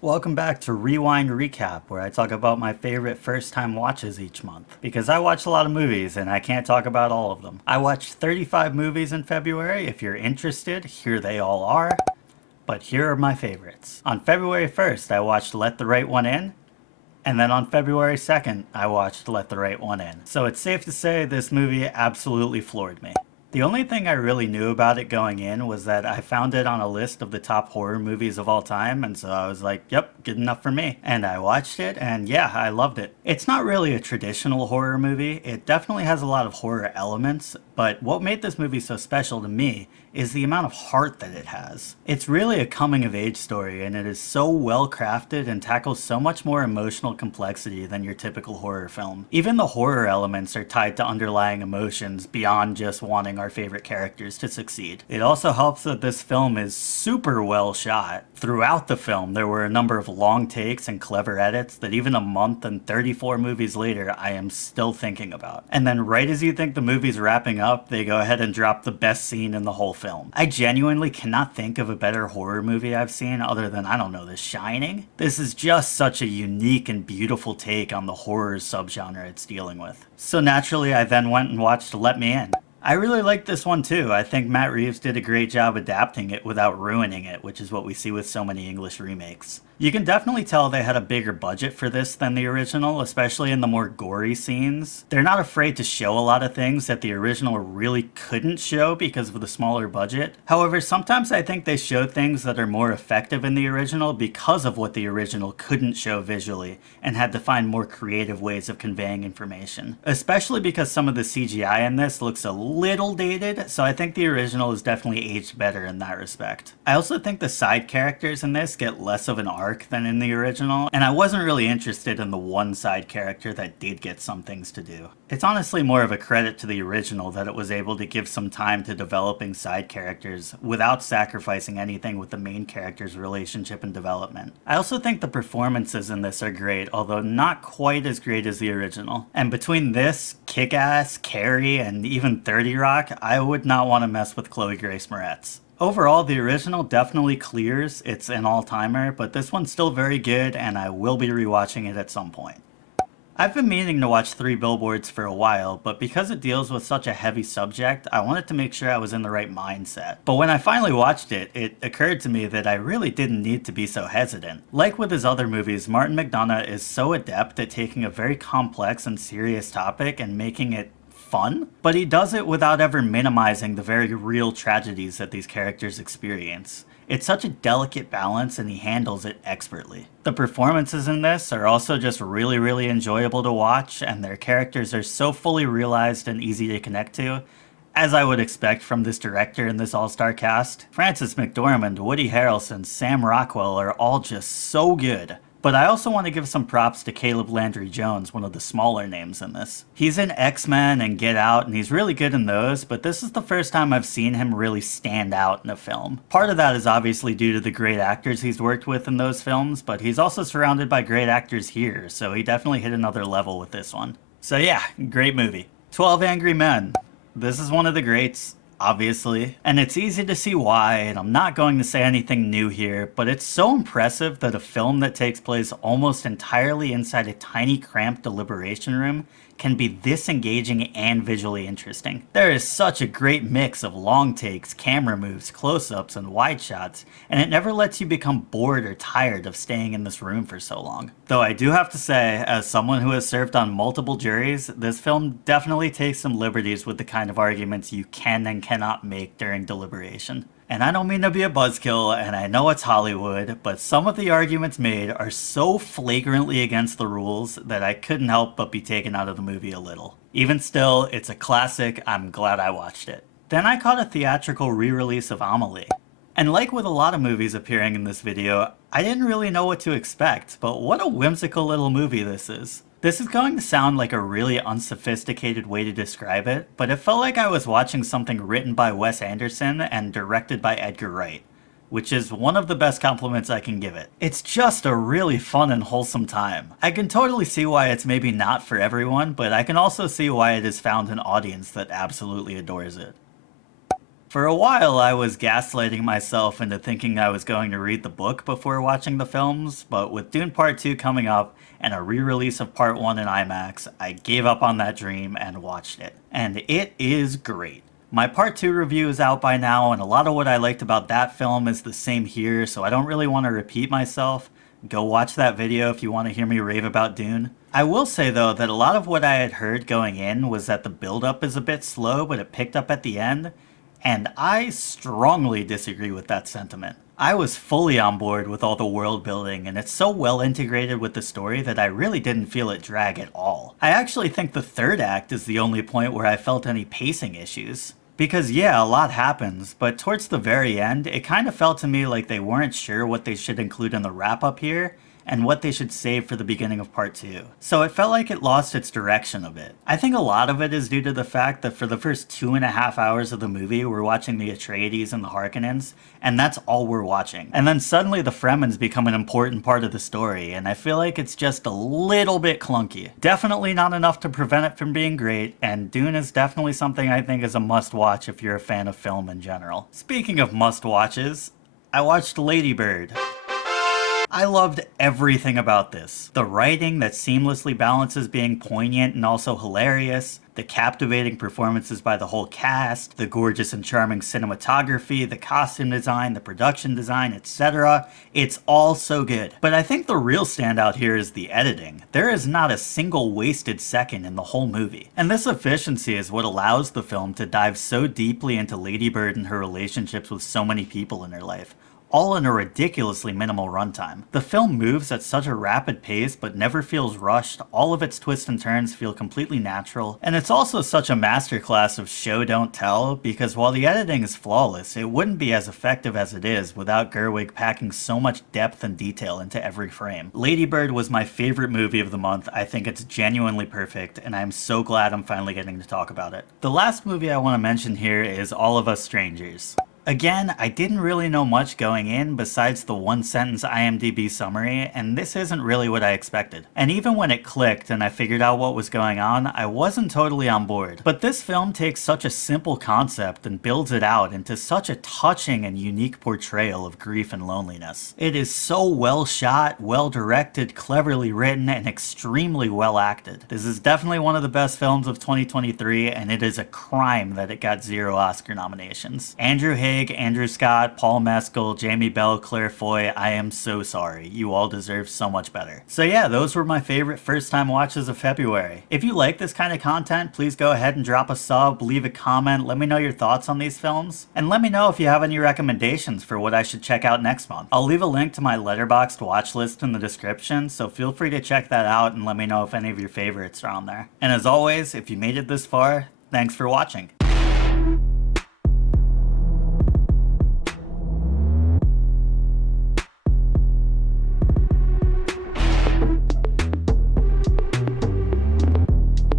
Welcome back to Rewind Recap, where I talk about my favorite first time watches each month. Because I watch a lot of movies and I can't talk about all of them. I watched 35 movies in February. If you're interested, here they all are. But here are my favorites. On February 1st, I watched Let the Right One In. And then on February 2nd, I watched Let the Right One In. So it's safe to say this movie absolutely floored me. The only thing I really knew about it going in was that I found it on a list of the top horror movies of all time, and so I was like, yep, good enough for me. And I watched it, and yeah, I loved it. It's not really a traditional horror movie, it definitely has a lot of horror elements, but what made this movie so special to me is the amount of heart that it has. It's really a coming of age story, and it is so well crafted and tackles so much more emotional complexity than your typical horror film. Even the horror elements are tied to underlying emotions beyond just wanting our favorite characters to succeed. It also helps that this film is super well shot. Throughout the film, there were a number of long takes and clever edits that even a month and 34 movies later, I am still thinking about. And then right as you think the movie's wrapping up, they go ahead and drop the best scene in the whole film. I genuinely cannot think of a better horror movie I've seen other than, I don't know, The Shining. This is just such a unique and beautiful take on the horror subgenre it's dealing with. So naturally, I then went and watched Let Me In. I really liked this one too. I think Matt Reeves did a great job adapting it without ruining it, which is what we see with so many English remakes. You can definitely tell they had a bigger budget for this than the original, especially in the more gory scenes. They're not afraid to show a lot of things that the original really couldn't show because of the smaller budget. However, sometimes I think they show things that are more effective in the original because of what the original couldn't show visually and had to find more creative ways of conveying information. Especially because some of the CGI in this looks a little dated, so I think the original is definitely aged better in that respect. I also think the side characters in this get less of an arc than in the original, and I wasn't really interested in the one side character that did get some things to do. It's honestly more of a credit to the original that it was able to give some time to developing side characters without sacrificing anything with the main character's relationship and development. I also think the performances in this are great, although not quite as great as the original. And between this, Kick-Ass, Carrie, and even 30 Rock, I would not want to mess with Chloe Grace Moretz. Overall, the original definitely clears. It's an all-timer, but this one's still very good, and I will be rewatching it at some point. I've been meaning to watch Three Billboards for a while, but because it deals with such a heavy subject, I wanted to make sure I was in the right mindset. But when I finally watched it, it occurred to me that I really didn't need to be so hesitant. Like with his other movies, Martin McDonagh is so adept at taking a very complex and serious topic and making it fun, but he does it without ever minimizing the very real tragedies that these characters experience. It's such a delicate balance and he handles it expertly. The performances in this are also just really enjoyable to watch, and their characters are so fully realized and easy to connect to, as I would expect from this director and this all-star cast. Frances McDormand, Woody Harrelson, Sam Rockwell are all just so good. But I also want to give some props to Caleb Landry Jones, one of the smaller names in this. He's in X-Men and Get Out, and he's really good in those, but this is the first time I've seen him really stand out in a film. Part of that is obviously due to the great actors he's worked with in those films, but he's also surrounded by great actors here, so he definitely hit another level with this one. So yeah, great movie. 12 Angry Men. This is one of the greats, obviously, and it's easy to see why, and I'm not going to say anything new here, but it's so impressive that a film that takes place almost entirely inside a tiny cramped deliberation room can be this engaging and visually interesting. There is such a great mix of long takes, camera moves, close-ups, and wide shots, and it never lets you become bored or tired of staying in this room for so long. Though I do have to say, as someone who has served on multiple juries, this film definitely takes some liberties with the kind of arguments you can and cannot make during deliberation. And I don't mean to be a buzzkill, and I know it's Hollywood, but some of the arguments made are so flagrantly against the rules that I couldn't help but be taken out of the movie a little. Even still, it's a classic. I'm glad I watched it. Then I caught a theatrical re-release of Amelie. And like with a lot of movies appearing in this video, I didn't really know what to expect, but what a whimsical little movie this is. This is going to sound like a really unsophisticated way to describe it, but it felt like I was watching something written by Wes Anderson and directed by Edgar Wright, which is one of the best compliments I can give it. It's just a really fun and wholesome time. I can totally see why it's maybe not for everyone, but I can also see why it has found an audience that absolutely adores it. For a while, I was gaslighting myself into thinking I was going to read the book before watching the films, but with Dune Part 2 coming up and a re release of Part 1 in IMAX, I gave up on that dream and watched it. And it is great. My Part 2 review is out by now, and a lot of what I liked about that film is the same here, so I don't really want to repeat myself. Go watch that video if you want to hear me rave about Dune. I will say though that a lot of what I had heard going in was that the build-up is a bit slow, but it picked up at the end, and I strongly disagree with that sentiment. I was fully on board with all the world building, and it's so well integrated with the story that I really didn't feel it drag at all. I actually think the third act is the only point where I felt any pacing issues. Because yeah, a lot happens, but towards the very end, it kind of felt to me like they weren't sure what they should include in the wrap-up here, and what they should save for the beginning of Part 2. So it felt like it lost its direction a bit. I think a lot of it is due to the fact that for the first 2.5 hours of the movie, we're watching the Atreides and the Harkonnens, and that's all we're watching. And then suddenly the Fremens become an important part of the story, and I feel like it's just a little bit clunky. Definitely not enough to prevent it from being great, and Dune is definitely something I think is a must-watch if you're a fan of film in general. Speaking of must-watches, I watched Lady Bird. I loved everything about this. The writing that seamlessly balances being poignant and also hilarious, the captivating performances by the whole cast, the gorgeous and charming cinematography, the costume design, the production design, etc. It's all so good. But I think the real standout here is the editing. There is not a single wasted second in the whole movie. And this efficiency is what allows the film to dive so deeply into Lady Bird and her relationships with so many people in her life, all in a ridiculously minimal runtime. The film moves at such a rapid pace but never feels rushed, all of its twists and turns feel completely natural, and it's also such a masterclass of show don't tell, because while the editing is flawless, it wouldn't be as effective as it is without Gerwig packing so much depth and detail into every frame. Lady Bird was my favorite movie of the month. I think it's genuinely perfect, and I'm so glad I'm finally getting to talk about it. The last movie I want to mention here is All of Us Strangers. Again, I didn't really know much going in besides the one-sentence IMDb summary, and this isn't really what I expected. And even when it clicked and I figured out what was going on, I wasn't totally on board. But this film takes such a simple concept and builds it out into such a touching and unique portrayal of grief and loneliness. It is so well shot, well directed, cleverly written, and extremely well acted. This is definitely one of the best films of 2023, and it is a crime that it got 0 Oscar nominations. Andrew Haigh, Andrew Scott, Paul Mescal, Jamie Bell, Claire Foy, I am so sorry. You all deserve so much better. So yeah, those were my favorite first time watches of February. If you like this kind of content, please go ahead and drop a sub, leave a comment, let me know your thoughts on these films, and let me know if you have any recommendations for what I should check out next month. I'll leave a link to my Letterboxd watch list in the description, so feel free to check that out and let me know if any of your favorites are on there. And as always, if you made it this far, thanks for watching.